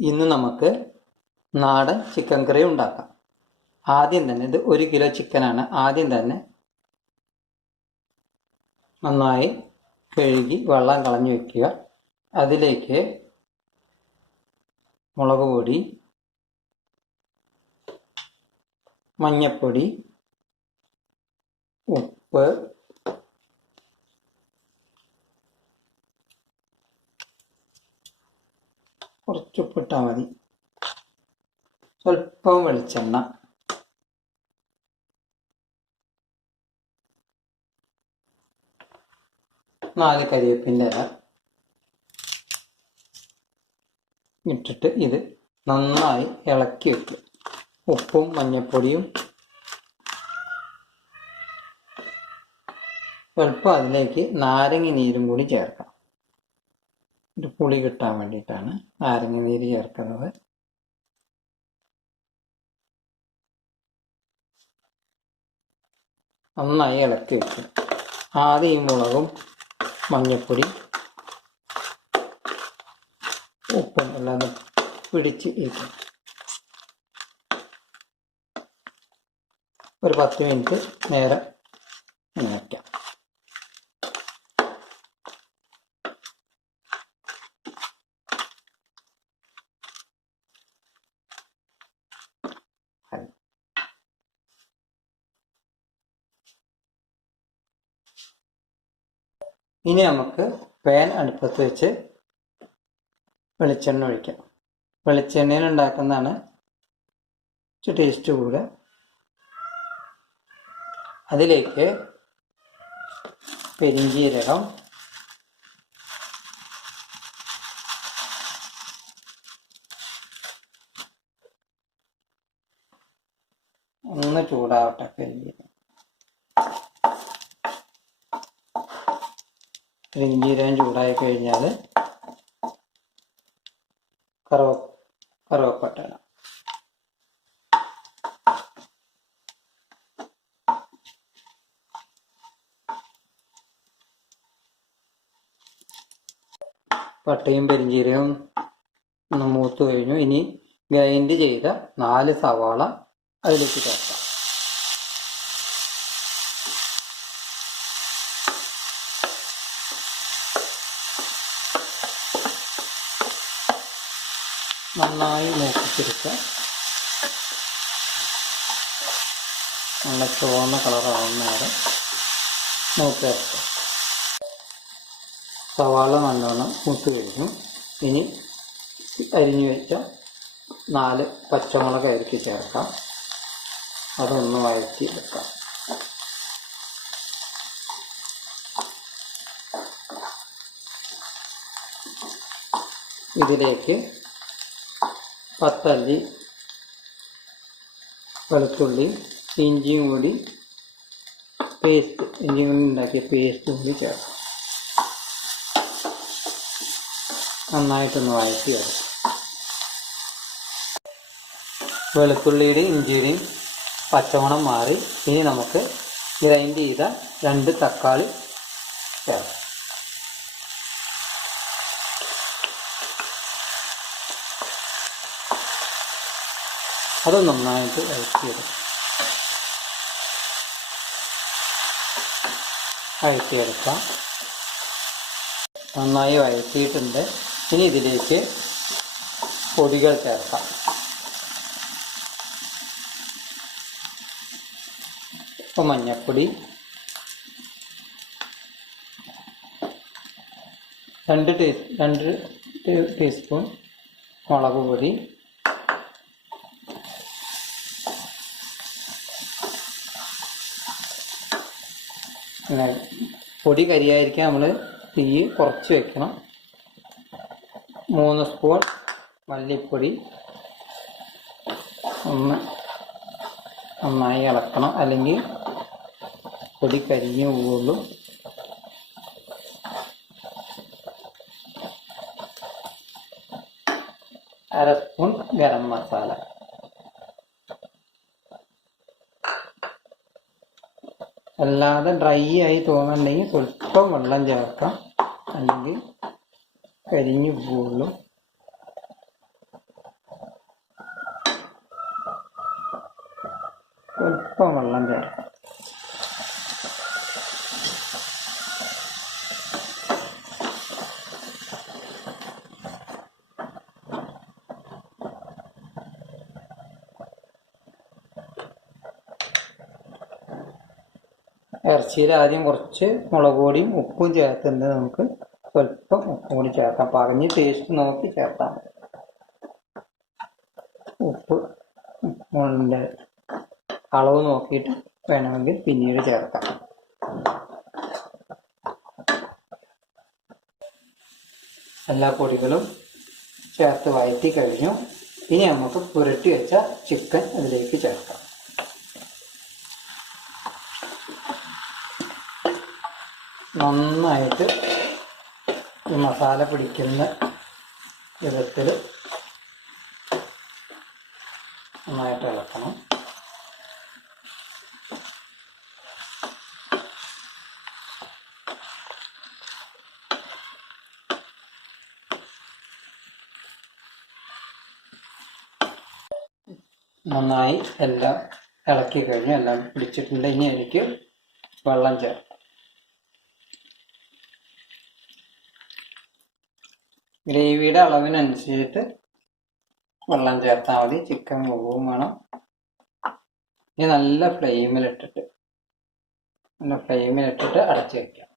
ഇന്ന് നമുക്ക് നാടൻ ചിക്കൻ കറി ഉണ്ടാക്കാം. ആദ്യം തന്നെ ഇത് 1 കിലോ ചിക്കനാണ്. ആദ്യം തന്നെ നന്നായി കഴുകി വെള്ളം കളഞ്ഞു വെക്കുക. അതിലേക്ക് മുളക് പൊടി, മഞ്ഞൾപ്പൊടി, ഉപ്പ്, കുറച്ച് ഉപ്പിട്ടാൽ മതി, സ്വല്പം വെളിച്ചെണ്ണ, നാല് കരിവേപ്പിൻ്റെ ഇല ഇട്ടിട്ട് ഇത് നന്നായി ഇളക്കി വെക്കും. ഉപ്പും മഞ്ഞൾപ്പൊടിയും സ്വല്പം അതിലേക്ക് നാരങ്ങ നീരും കൂടി ചേർക്കാം. ഒരു പുളി കിട്ടാൻ വേണ്ടിയിട്ടാണ് നാരങ്ങ നീര് ചേർക്കുന്നത്. നന്നായി ഇളക്കി വെക്കും. ആദ്യം ഈ മുളകും മഞ്ഞൾപ്പൊടി ഉപ്പും എല്ലാം പിടിച്ച് ഇരിക്കും. ഒരു 10 മിനിറ്റ് നേരം വയ്ക്കാം. ഇനി നമുക്ക് പാൻ അടുപ്പത്ത് വെച്ച് വെളിച്ചെണ്ണ ഒഴിക്കാം. വെളിച്ചെണ്ണയിൽ ഉണ്ടാക്കുന്നതാണ് ടേസ്റ്റ് കൂടെ. അതിലേക്ക് പെരിഞ്ചീരകം, ഒന്ന് ചൂടാവട്ടെ. പെരിഞ്ചീരകം ചൂടായി കഴിഞ്ഞാൽ കറുവപ്പട്ട ഇടാം. പട്ടയും പെരിഞ്ചീരകവും ഒന്ന് മൂത്ത് കഴിഞ്ഞു. ഇനി ഗ്രൈൻഡ് ചെയ്ത 4 സവാള അതിലേക്ക് ചേർക്കാം. നന്നായി മൂപ്പിച്ചെടുക്കുക. നല്ല ചുവന്ന കളറാവുന്ന നേരം മൂത്തെടുക്കുക. സവാള നല്ലോണം മൂത്ത് കഴിഞ്ഞു. ഇനി അരിഞ്ഞു വെച്ച 4 പച്ചമുളക് അരിക്ക് ചേർക്കാം. അതൊന്ന് വഴറ്റി വെക്കാം. ഇതിലേക്ക് 10 അല്ലി വെളുത്തുള്ളി, ഇഞ്ചിയും കൂടി ഉണ്ടാക്കിയ പേസ്റ്റ് കൂടി ചേർക്കാം. നന്നായിട്ടൊന്ന് വഴറ്റി വെക്കാം. വെളുത്തുള്ളിയുടെയും ഇഞ്ചിയുടെയും പച്ചമണം മാറി. ഇനി നമുക്ക് ഗ്രൈൻഡ് ചെയ്ത 2 തക്കാളി ചേർക്കാം. അത് നന്നായിട്ട് വഴറ്റിയെടുക്കാം. നന്നായി വഴറ്റിയിട്ടുണ്ട്. ഇനി ഇതിലേക്ക് പൊടികൾ ചേർക്കാം. ഇപ്പോൾ മഞ്ഞൾപ്പൊടി 2 ടീസ്പൂൺ, മുളക് പൊടി, പൊടി കരിയായിരിക്കാൻ നമ്മൾ തീ കുറച്ച് വെക്കണം. 3 സ്പൂൺ മല്ലിപ്പൊടി. ഒന്ന് നന്നായി ഇളക്കണം, അല്ലെങ്കിൽ പൊടി കരിഞ്ഞു പോവുള്ളൂ. അര സ്പൂൺ ഗരം മസാല. അല്ലാതെ ഡ്രൈ ആയി തോന്നുന്നുണ്ടെങ്കിൽ സ്വല്പം വെള്ളം ചേർക്കാം, അല്ലെങ്കിൽ കരിഞ്ഞു പോവുള്ളൂ. സ്വല്പം വെള്ളം ചേർക്കാം. ഇറച്ചിയിൽ ആദ്യം കുറച്ച് മുളക് പൊടിയും ഉപ്പും ചേർത്തിട്ട് നമുക്ക് സ്വല്പം ഉപ്പും കൂടി ചേർക്കാം. പറഞ്ഞ് ടേസ്റ്റ് നോക്കി ചേർത്താൽ മതി. ഉപ്പ് മുളകിൻ്റെ അളവ് നോക്കിയിട്ട് വേണമെങ്കിൽ പിന്നീട് ചേർക്കാം. എല്ലാ പൊടികളും ചേർത്ത് വഴറ്റി കഴിഞ്ഞു. ഇനി നമുക്ക് പുരട്ടി വെച്ച ചിക്കൻ അതിലേക്ക് ചേർക്കാം. നന്നായിട്ട് ഈ മസാല പിടിക്കുന്ന വിധത്തിൽ നന്നായിട്ട് ഇളക്കണം. നന്നായി എല്ലാം ഇളക്കി കഴിഞ്ഞു. എല്ലാം പിടിച്ചിട്ടുണ്ട്. ഇനി എനിക്ക് വെള്ളം ചേർക്കാം. ഗ്രേവിയുടെ അളവിനനുസരിച്ചിട്ട് വെള്ളം ചേർത്താൽ മതി. ചിക്കൻ വേവും വേണം. ഇനി നല്ല ഫ്ലെയിമിലിട്ടിട്ട് അടച്ചു വയ്ക്കാം.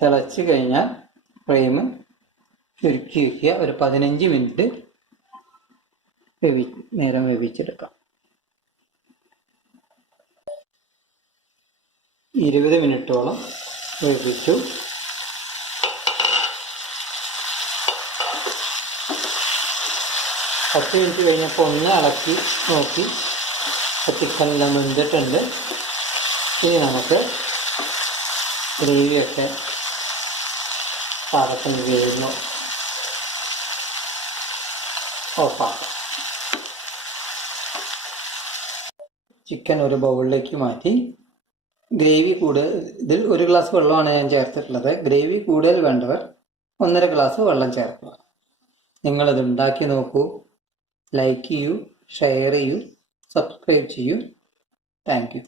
തിളച്ച് കഴിഞ്ഞാൽ ഫ്ലെയിം ചുരുക്കി വയ്ക്കുക. ഒരു 15 മിനിറ്റ് നേരം വേവിച്ചെടുക്കാം. 20 മിനിറ്റോളം വേവിച്ചു. പത്ത് മിനിറ്റ് കഴിഞ്ഞപ്പോൾ ഒന്ന് ഇളക്കി നോക്കി ചിക്കനെല്ലാം വെന്തിട്ടുണ്ട്. ഇനി നമുക്ക് ഗ്രേവിയൊക്കെ പാകത്തിന് വേവുന്നു ഓഫാക്കാം. ചിക്കൻ ഒരു ബൗളിലേക്ക് മാറ്റി ഗ്രേവി ഇതിൽ 1 ഗ്ലാസ് വെള്ളമാണ് ഞാൻ ചേർത്തിട്ടുള്ളത്. ഗ്രേവി കൂടുതൽ വേണ്ടവർ 1.5 ഗ്ലാസ് വെള്ളം ചേർക്കുക. നിങ്ങളത് ഉണ്ടാക്കി നോക്കൂ. ലൈക്ക് ചെയ്യൂ, ഷെയർ ചെയ്യൂ, സബ്സ്ക്രൈബ് ചെയ്യൂ. Thank you.